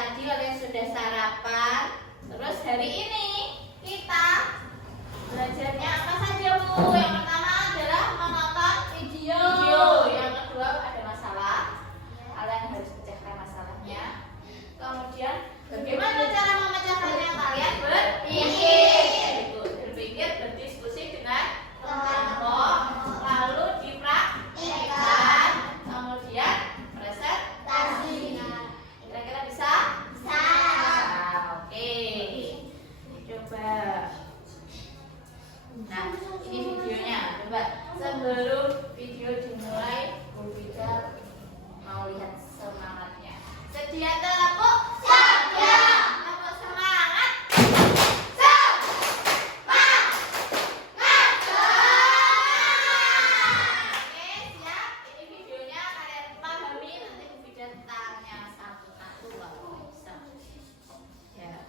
tadi kalian sudah sarapan. Terus hari ini kita belajarnya apa saja, Bu? Yang pertama adalah menonton video. Yang kedua ada masalah. Kalian harus pecahkan masalahnya. Kemudian bagaimana cara memecahkannya? Kalian berpikir, berdiskusi dengan kelompok, lalu dipraktikkan, kemudian presentasi. Kira-kira bisa? Bisa. Oke. Coba. Nah, ini videonya. Coba sebelum video dimulai, Bu Bida mau lihat semangatnya. Sedia tepuk? Sedia. Tepuk semangat. Oke, siap. Ini videonya kalian pahami, nanti Bu Bida tanya satu-satu kalau bisa. Ya.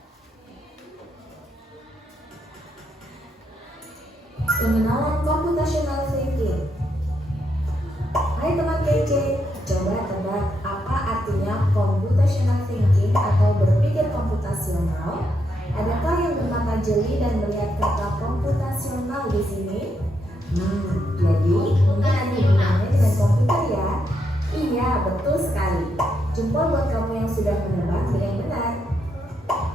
Pengenalan computational thinking. Hai teman kece, coba tebak apa artinya computational thinking atau berpikir komputasional? Adakah yang bermata jeli dan melihat kata komputasional di sini? Jadi mungkin ada hubungannya dengan komputer ya? Iya, betul sekali. Jempol buat kamu yang sudah menebak dengan benar.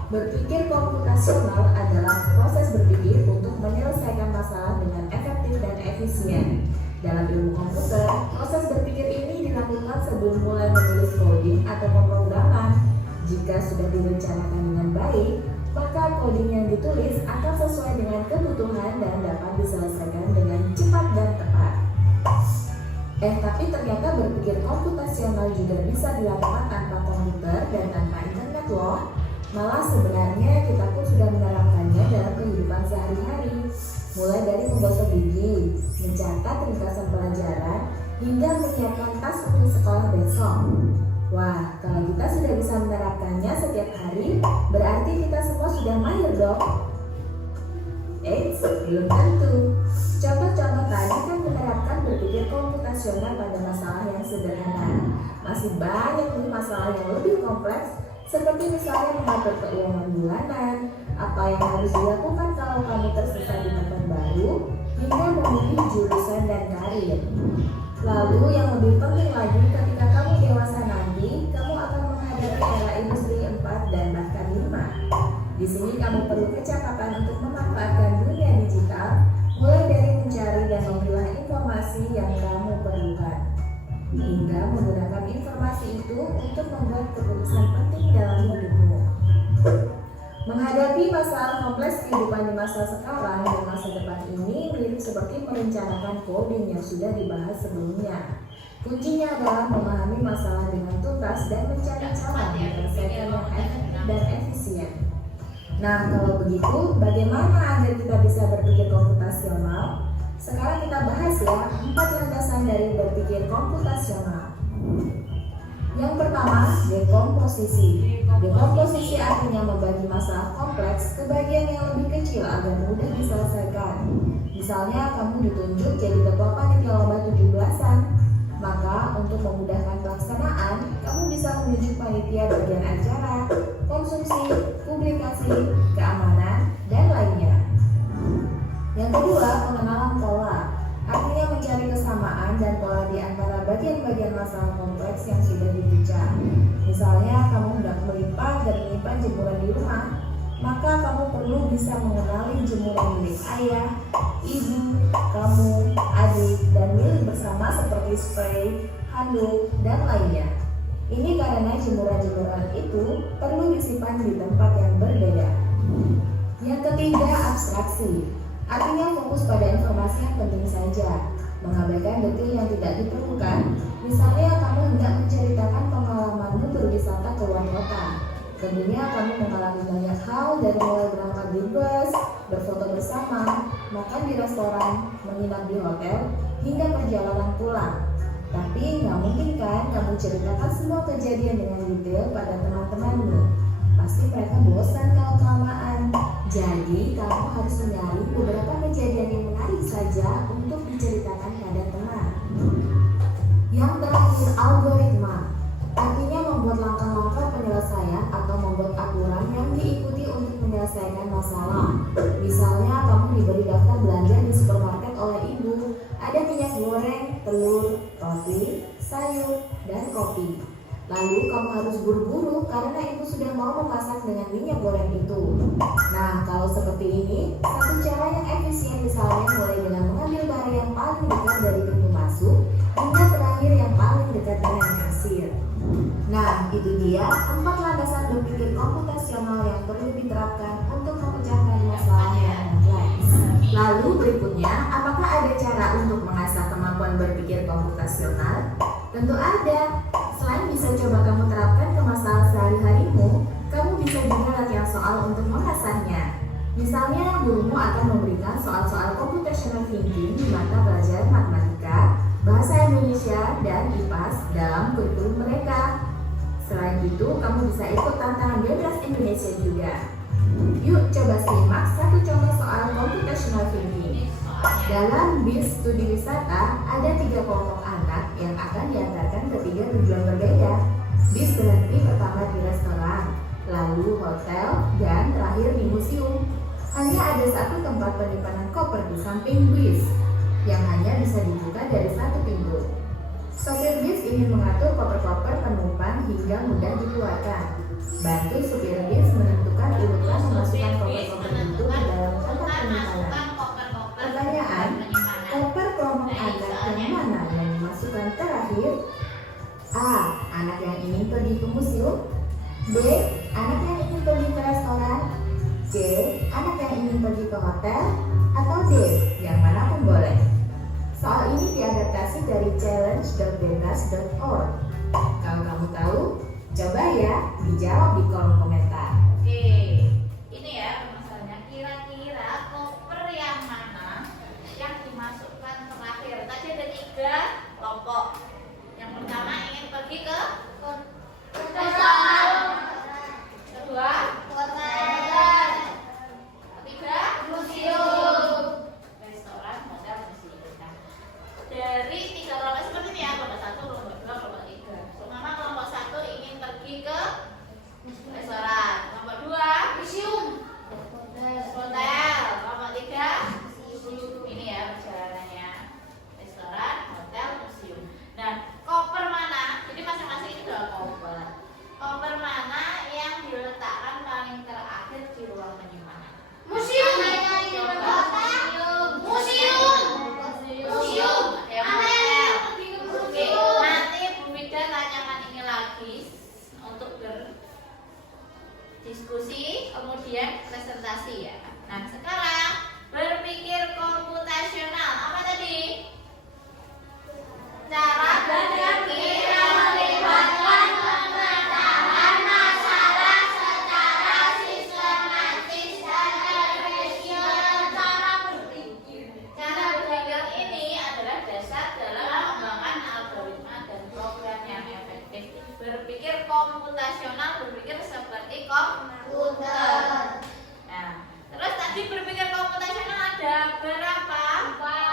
Berpikir komputasional adalah proses berpikir untuk menyelesaikan masalah dengan efektif dan efisien. Dalam ilmu komputer, proses berpikir ini dilakukan sebelum mulai menulis coding atau pemrograman. Jika sudah direncanakan dengan baik, maka coding yang ditulis akan sesuai dengan kebutuhan dan dapat diselesaikan dengan cepat dan tepat. Tapi ternyata berpikir komputasional juga bisa dilakukan tanpa komputer dan tanpa internet loh. Malah sebenarnya kita pun sudah menerapkannya dalam kehidupan sehari-hari. Mulai dari menggosok gigi, mencatat ringkasan pelajaran, hingga menyiapkan tas untuk sekolah besok. Wah, kalau kita sudah bisa menerapkannya setiap hari, berarti kita semua sudah mahir dong. Belum tentu. Contoh-contoh tadi kan menerapkan berpikir komputasional pada masalah yang sederhana. Masih banyak nih masalah yang lebih kompleks, seperti misalnya mengatur keuangan bulanan, apa yang harus dilakukan kalau kamu tersesat di tempat baru, hingga memilih jurusan dan karir. Lalu yang lebih penting lagi, ketika kamu dewasa nanti, kamu akan menghadapi era industri 4 dan bahkan 5. Di sini kamu perlu kecakapan untuk memanfaatkan dunia digital, mulai dari mencari dan memilah informasi yang kamu perlukan, hingga menggunakan informasi itu untuk membuat keputusan penting dalam hidupmu. Menghadapi masalah kompleks kehidupan di masa sekarang dan masa depan ini mirip seperti merencanakan coding yang sudah dibahas sebelumnya. Kuncinya adalah memahami masalah dengan tuntas dan mencari cara menyelesaikan yang efektif dan efisien. Nah, kalau begitu, bagaimana agar kita bisa berpikir komputasional? Sekarang kita bahas ya 4 landasan dari berpikir komputasional. Yang pertama, dekomposisi. Dekomposisi artinya membagi masalah kompleks ke bagian yang lebih kecil agar mudah diselesaikan. Misalnya kamu ditunjuk jadi ketua panitia lomba 17-an. Maka untuk memudahkan pelaksanaan, kamu bisa menunjuk panitia bagian acara, konsumsi, publikasi, keamanan, dan lainnya. Yang kedua, pengenalan pola. Artinya mencari kesamaan dan pola di antara bagian-bagian masalah kompleks yang sudah dipecah. Misalnya kamu hendak melipat dan menyimpan jemuran di rumah, maka kamu perlu bisa mengenali jemuran milik ayah, ibu, kamu, adik, dan milik bersama seperti spray, handuk, dan lainnya. Ini karena jemuran-jemuran itu perlu disimpan di tempat yang berbeda. Yang ketiga, abstraksi. Artinya fokus pada informasi yang penting saja, mengabaikan detail yang tidak diperlukan. Misalnya kamu hendak menceritakan pengalamanmu berwisata ke luar kota. Tentunya kamu mengalami banyak hal dari mulai berangkat di bus, berfoto bersama, makan di restoran, menginap di hotel, hingga perjalanan pulang. Tapi nggak mungkin kan kamu ceritakan semua kejadian dengan detail pada teman-temanmu. Pasti mereka bosan kalau kelamaan. Jadi kamu harus mencari beberapa kejadian yang menarik saja untuk diceritakan pada teman. Yang terakhir, algoritma. Artinya membuat langkah-langkah penyelesaian atau menyelesaikan masalah. Misalnya kamu diberi daftar belanja di supermarket oleh ibu. Ada minyak goreng, telur, roti, sayur, dan kopi. Lalu kamu harus buru-buru karena ibu sudah mau memasak dengan minyak goreng itu. Nah, kalau seperti ini, satu cara yang efisien misalnya mulai dengan mengambil barang yang paling dekat dari pintu masuk hingga terakhir yang paling dekat dengan kasir. Nah, itu dia 4 landasan berpikir komputasional yang perlu diterapkan untuk memecahkan masalah yang kompleks. Lalu berikutnya, apakah ada cara untuk mengasah kemampuan berpikir komputasional? Tentu ada. Selain bisa coba kamu terapkan ke masalah sehari-harimu, kamu bisa juga latihan soal untuk mengasahnya. Misalnya, gurumu akan memberikan soal-soal computational thinking di mata pelajaran matematika, bahasa Indonesia, dan IPAS dalam kurikulum mereka. Selain itu, kamu bisa ikut tantangan bebas Indonesia juga. Yuk coba simak satu contoh soal computational thinking. Dalam bis studi wisata, ada 3 kelompok anak yang akan diantarkan ke 3 tujuan berbeda. Bis berhenti pertama di restoran, lalu hotel, dan terakhir di museum. Hanya ada satu tempat penyimpanan koper di samping bis, yang hanya bisa dibuka dari satu pintu. Sopir bis ingin mengatur koper-koper penumpang hingga mudah dikeluarkan. Bantu supir bis menentukan urutan memasukkan koper-koper itu ke dalam kotak penyimpanan. Pertanyaan, koper kelompok anak yang mana yang dimasukkan terakhir? A. Anak yang ingin pergi ke museum. B. Anak yang ingin pergi ke restoran. C. Anak yang ingin pergi ke hotel. Atau D. Yang manapun boleh. Soal ini diadaptasi dari challenge.bebas.org. Kalau kamu tahu, coba ya dijawab di kolom komentar. Oke, ini ya masalahnya. Kira-kira koper yang mana yang dimasukkan terakhir? Tadi ada 3 kelompok. Yang pertama ingin pergi ke restoran. Kedua, hotel. Ketiga, museum. Restoran, hotel, museum. Nah, dari 3 kelompok seperti ini ya, kelompok 1, kelompok 2, kelompok 3. Pertama kelompok 1 ingin pergi ke restoran. Kelompok 2, museum. Hotel. Kelompok 3, ini ya perjalanannya. Restoran, hotel, museum. Nah, koper mana? Jadi masing-masing itu adalah koper. Koper mana yang diletakkan paling terakhir di ruang penyimpanan? Museum. Museum. Oke, nanti Bu Mida tanyakan ini lagi untuk berdiskusi, kemudian presentasi ya. Nah, sekarang berpikir komputasional. Apa tadi? Cara berpikir yang melibatkan pemecahan masalah secara sistematis dan efisien. Cara berpikir ini adalah dasar dalam mengembangkan algoritma dan program yang efektif. Berpikir komputasional, berpikir seperti komputer. Nah, terus tadi berpikir komputasional ada berapa? 4.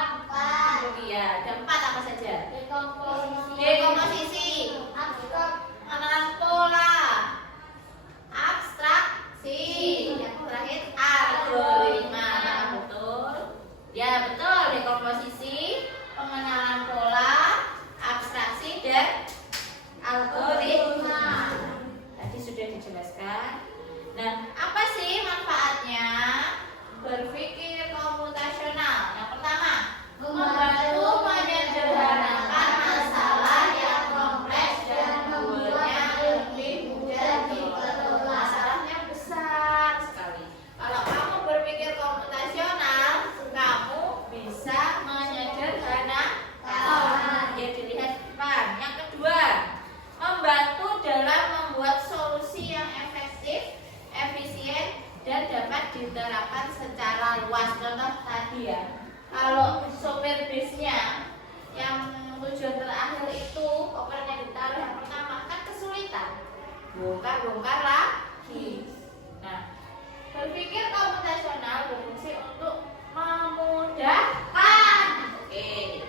Iya, ada 4 apa saja? Dekomposisi, pengenalan pola, abstraksi, yang terakhir algoritma. Betul? Ya betul, dekomposisi, pengenalan pola, abstraksi, dan algoritma. Tadi sudah dijelaskan. Nah, apa sih manfaatnya berpikir komputasional? Yang pertama, membantu menyederhanakan masalah yang kompleks dan membuatnya lebih mudah dikelola. Masalahnya besar sekali. Kalau kamu berpikir komputasional, kamu bisa menyederhanakan. Ya, dilihat depan. Yang kedua, membantu dalam membuat solusi yang efektif, efisien, dan dapat diterapkan secara luas. Contoh tadi ya, kalau sopir bisnya yang tujuan terakhir itu kopernya ditaruh yang pertama, kan kesulitan, bongkar lagi. Nah, berpikir komputasional berfungsi untuk memudahkan. Oke.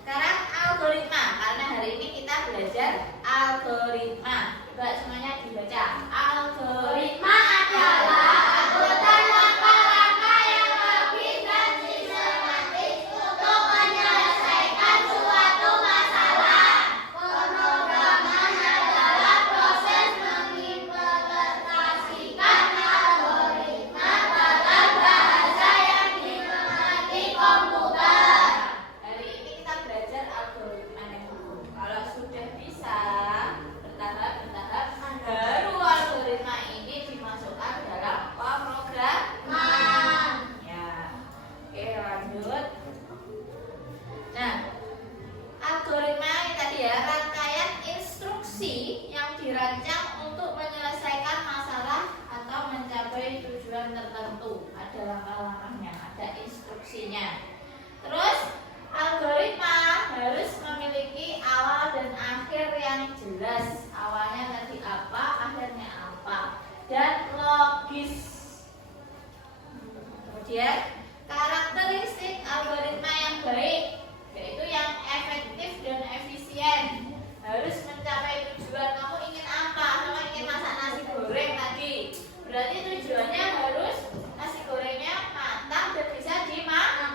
Sekarang algoritma, karena hari ini kita belajar algoritma. Coba semuanya dibaca. Ya, algoritma adalah angkutan langkah-langkah yang logis dan sistematis untuk menyelesaikan suatu masalah. Pemrograman adalah proses mengimplementasikan algoritma dalam bahasa yang dimengerti komputer. Hari ini kita belajar algoritma dulu. Kalau sudah bisa bertahap-bertahap, baru algoritma ini dimasukkan dalam pemrograman. Ya, oke lanjut. Nah, algoritma ini tadi ya, rangkaian instruksi yang dirancang untuk menyelesaikan masalah atau mencapai tujuan tertentu. Ada langkah-langkahnya, ada instruksinya. Terus algoritma harus memiliki awal dan akhir yang jelas. Awalnya tadi apa, akhirnya apa, dan logis. Kemudian karakteristik algoritma yang baik yaitu yang efektif dan efisien. Harus mencapai tujuan. Kamu ingin apa? Kamu ingin masak nasi goreng tadi. Berarti tujuannya harus nasi gorengnya matang dan bisa dimakan.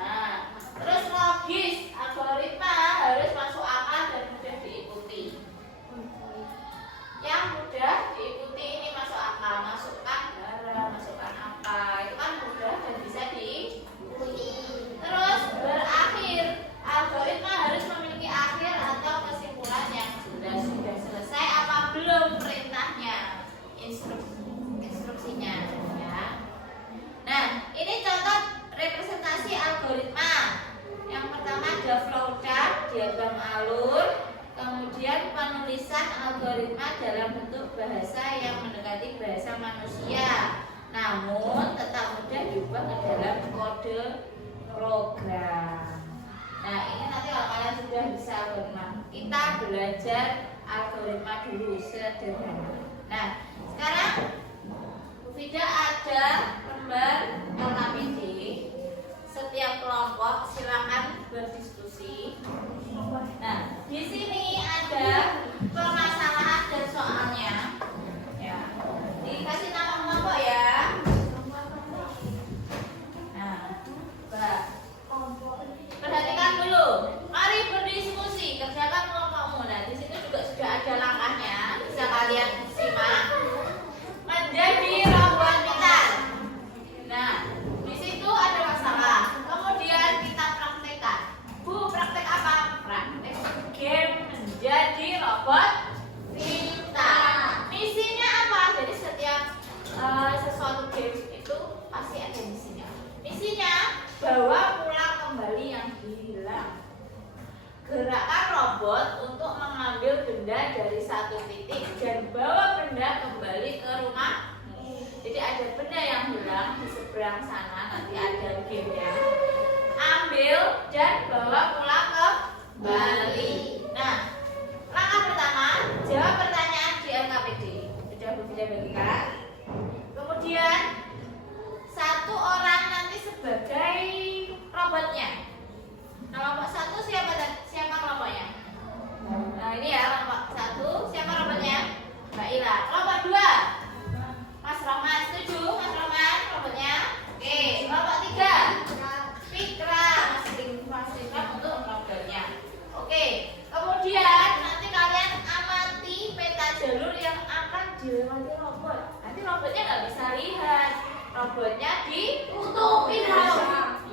Nah, terus logis, algoritma harus masuk akal dan mudah diikuti. Yang mudah diikuti ini masuk akal, masukkan barang, masukkan apa, itu kan mudah dan bisa diikuti. Terus berakhir, algoritma harus memiliki akhir atau kesimpulan yang jelas. Sudah selesai apa belum perintahnya, instruksinya ya. Nah, ini contoh representasi algoritma. Yang pertama ada flowchart, diagram alur, kemudian penulisan algoritma dalam bentuk bahasa yang mendekati bahasa manusia, namun tetap mudah diubah ke dalam kode program. Nah, ini nanti kalau kalian sudah bisa algoritma, kita belajar algoritma dulu sederhana. Nah, sekarang tidak ada lembar LKPD. Setiap kelompok silakan berdiskusi. Nah, di sini ada permasalahan dan soalnya. Ya, dikasih nama kelompok ya. Nah, perhatikan dulu. Mari berdiskusi, kerjakan kelompokmu. Nah, di situ juga sudah ada langkahnya. Bisa kalian simak. Menjadi robot pintar. Nah, di situ ada masalah. Kemudian kita praktekkan. Bu, praktek apa? Praktek game menjadi robot pintar. Misinya apa? Jadi setiap sesuatu game itu pasti ada misinya. Misinya bawa pulang kembali yang hilang. Gerakkan robot untuk mengambil benda dari satu titik dan bawa benda kembali ke rumah. Jadi ada benda yang hilang di seberang sana, nanti ada gamenya. Ambil dan bawa pulang kembali. Nah, langkah pertama, jawab pertanyaan di LKPD. Sudah bisa bagikan. Kemudian satu orang nanti sebagai robotnya. Kelompok satu siapa kelompoknya? Nah, ini ya kelompok satu, siapa robotnya? Mbak Ila. Kelompok dua, Mas Roman. Setuju Mas Roman robotnya? Oke. Kelompok tiga, Fikra. Mas Fikra untuk robotnya. Oke. Kemudian nanti kalian amati peta jalur yang akan dilewati robot. Nanti robotnya nggak bisa lihat. Robotnya ditutupin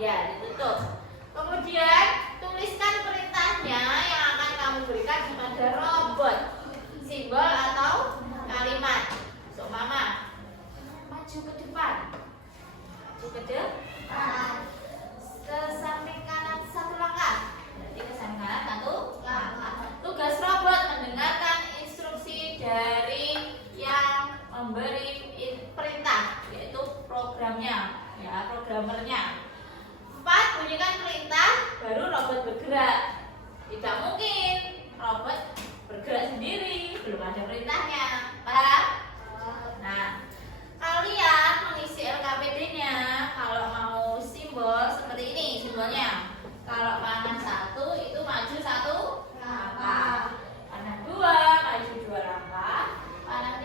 ya, ditutup. Kemudian tuliskan perintahnya yang akan kamu berikan kepada robot, simbol atau kalimat. So, Mama, maju ke depan, maju ke depan, ke samping kanan satu langkah, berarti ke samping kanan satu langkah. Tugas robot mendengarkan instruksi dari yang memberi perintah, yaitu programnya, ya, programmernya. 4. Bunyikan perintah, baru robot bergerak. Tidak mungkin robot bergerak sendiri, belum ada perintahnya. Paham? Nah, kalian mengisi LKPD-nya. Kalau mau simbol seperti ini simbolnya. Kalau panah 1 itu maju 1 langkah. Panah 2 maju 2 langkah. Panah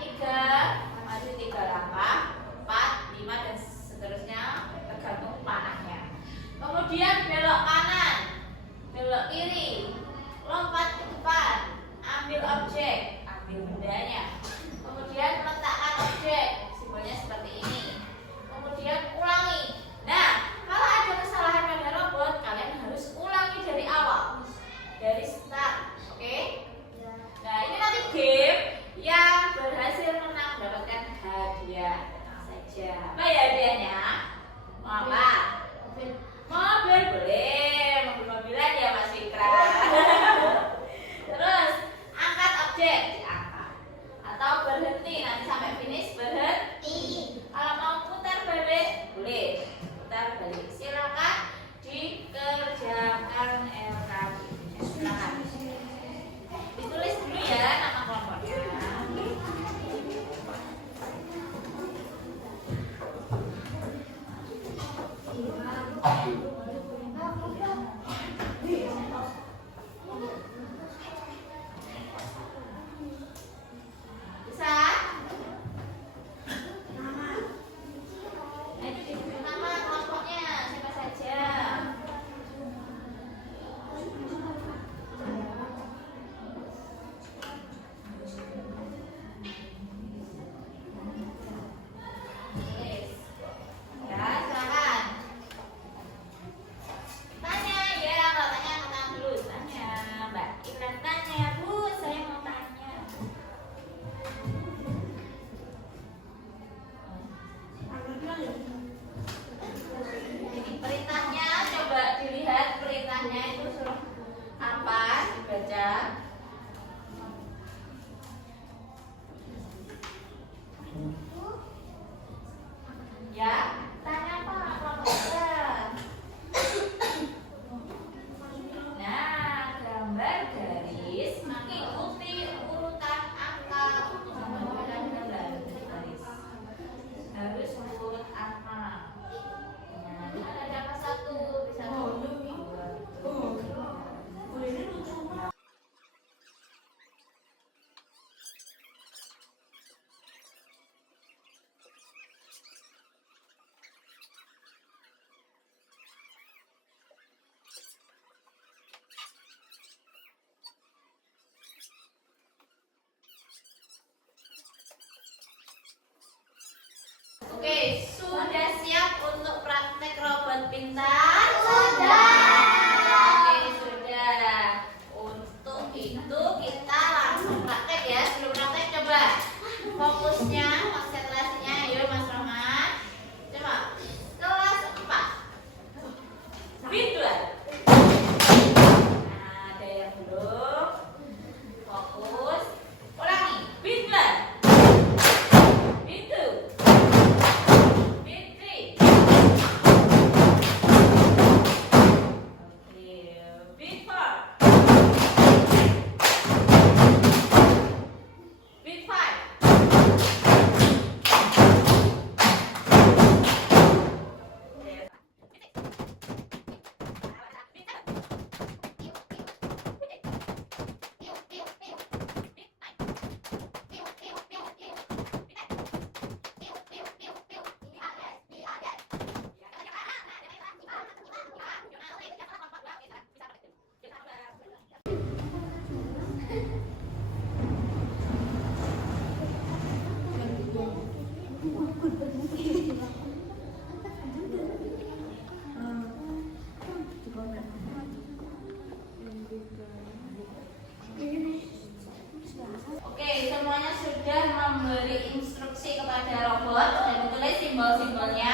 semuanya sudah memberi instruksi kepada robot dan ditulis simbol-simbolnya?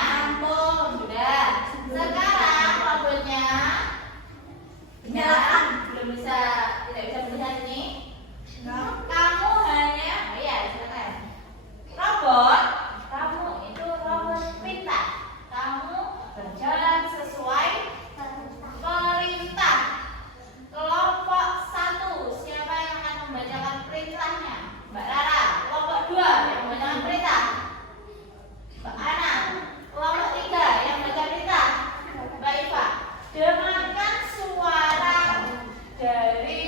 Sudah. Sekarang robotnya nyalakan. Belum bisa, tidak bisa melihat ini. Kamu hanya, oh ya silakan. Robot, kamu itu robot pintar. Kamu berjalan sesuai perintah. Kelompok 1, siapa yang akan membacakan perintahnya? Mbak Rara. Kelompok 2 yang membacakan perintah? Mbak Ana. Kelompok 3 yang membaca perintah? Mbak Iva. Dengarkan suara dari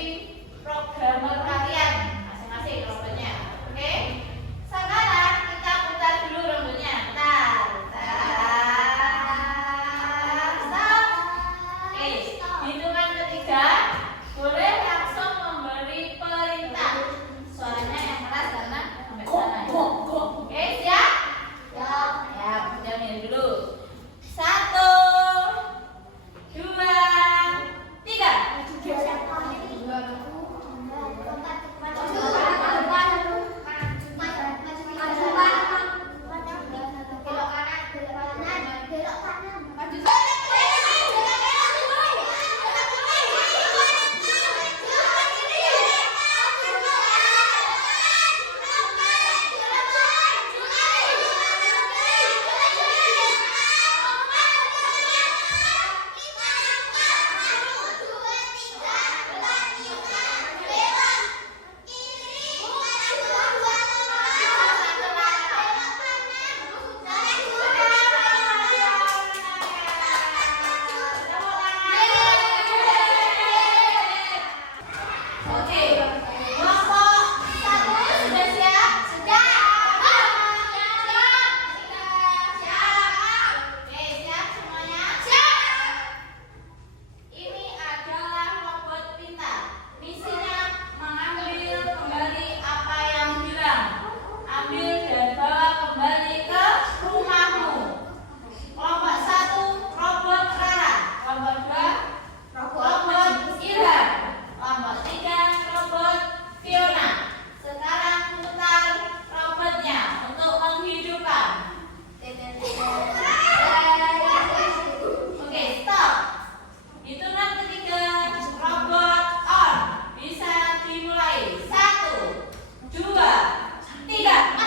programmer kalian masing-masing robotnya. Oke? Sekarang kita putar dulu robotnya. Stop. Oke, hitungan ketiga boleh langsung memberi perintah. Suaranya yang keras karena sampai sana. Oke, siap? Ya, jangan dulu. 1, 2, 3. Oke, kelompok 1 sudah siap? Siap. Oke, siap semuanya? Siap. Ini adalah robot pintar. Misinya mengambil kembali apa yang hilang. Ambil dan bawa kembali ke rumahmu. Kelompok 1, robot Rara. Kelompok 2, robot Ilham. Kelompok 3, robot Fiona. Sekarang putar robotnya untuk menghidupkan. Oke, stop. Hitungan ketiga, robot on. Bisa dimulai. 1, 2, 3.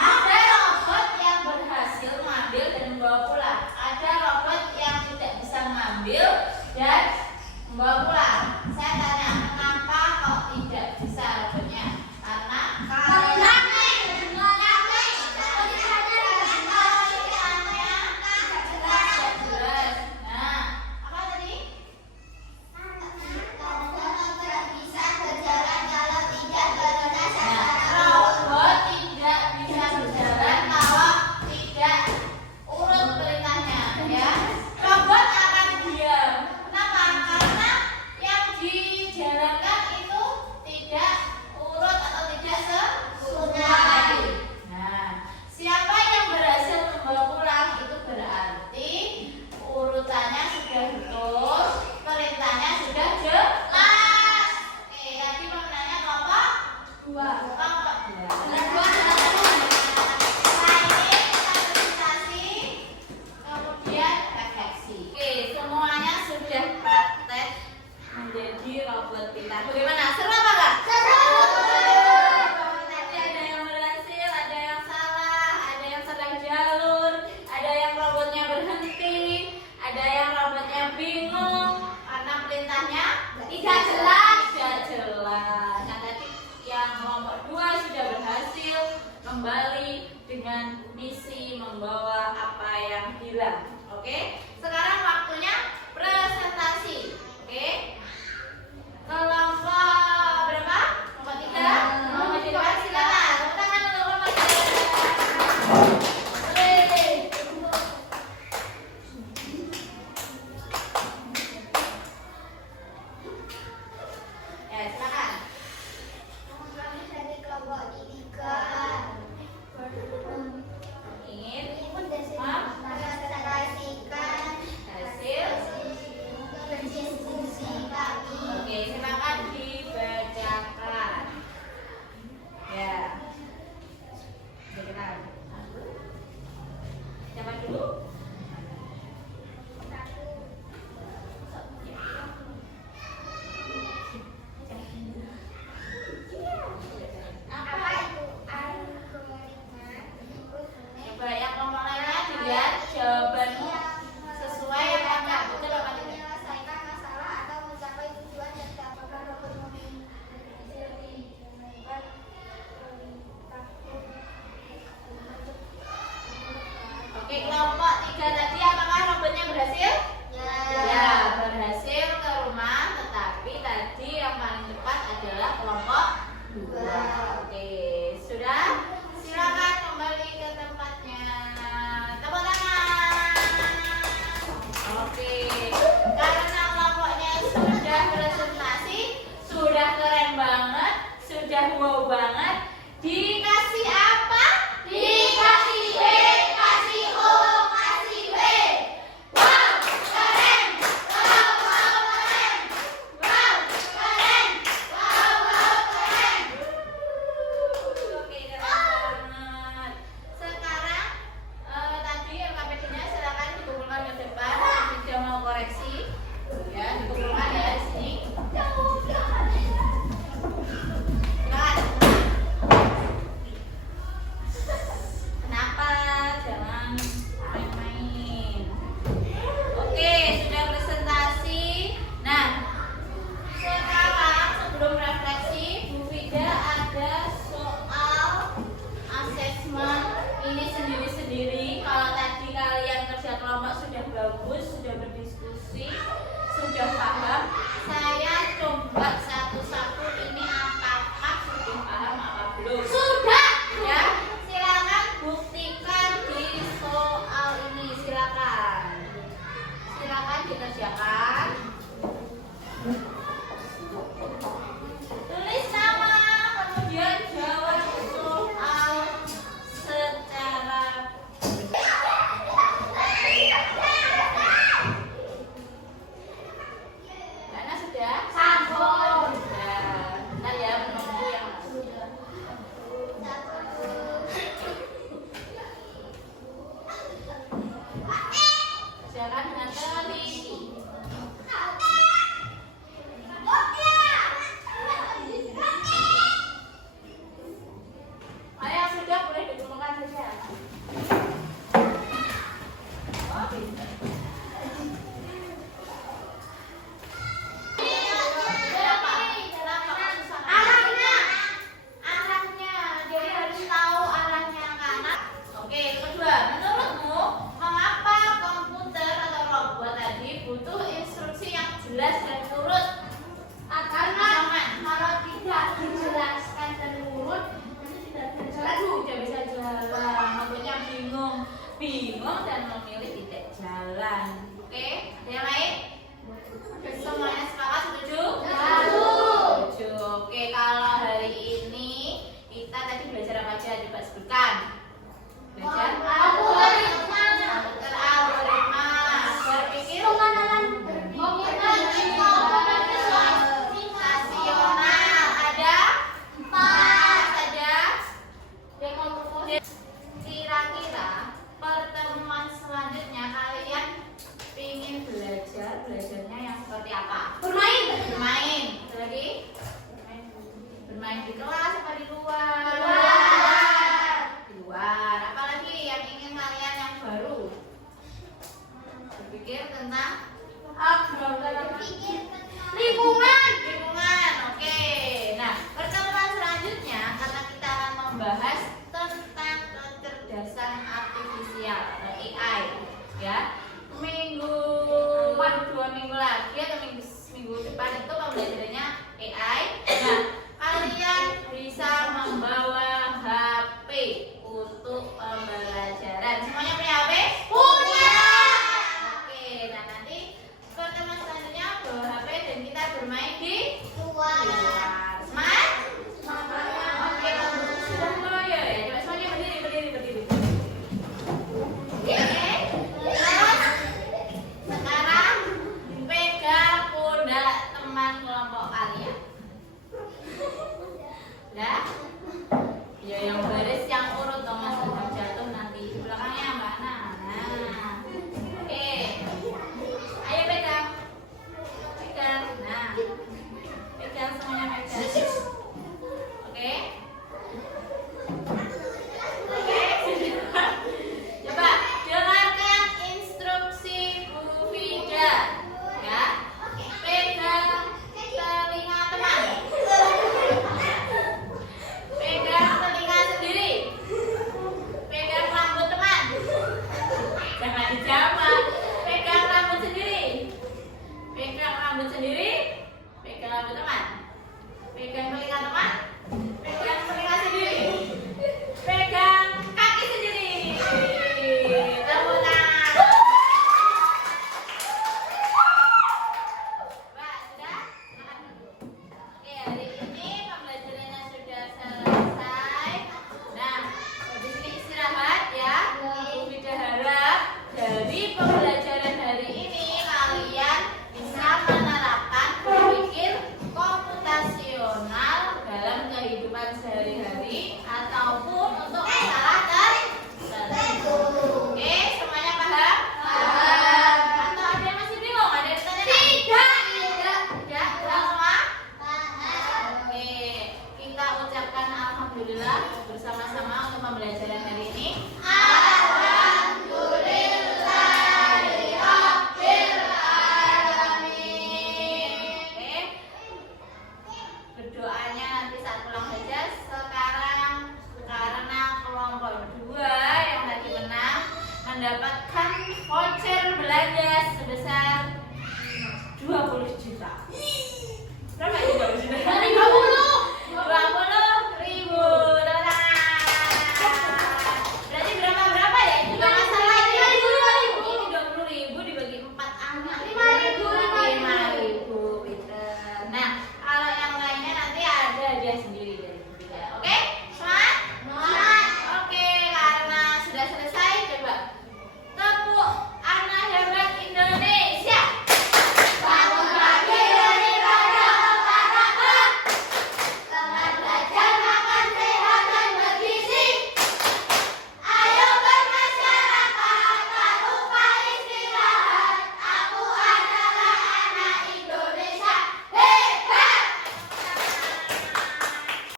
Ada robot yang berhasil mengambil dan membawa pulang. Ada robot yang tidak bisa mengambil dan membawa pulang. Saya tanya, kenapa kok tidak bisa robotnya? Karena jelas. Nah, apa tadi? Robot tidak bisa berjalan kalau tidak urut perintahnya, ya. Robot akan diam. Kenapa? Karena yang dijalankan itu tidak urut atau tidak sesuai. Nah, siapa yang berhasil membawa pulang itu berarti urutannya sudah betul, perintahnya sudah jelas. Oke, tadi pemenangnya kelompok 2. Kelompok 2. Setelah ini kita presentasi, kemudian refleksi. Oke, semuanya sudah praktek menjadi di Robot Pintar. Bagaimana? Seru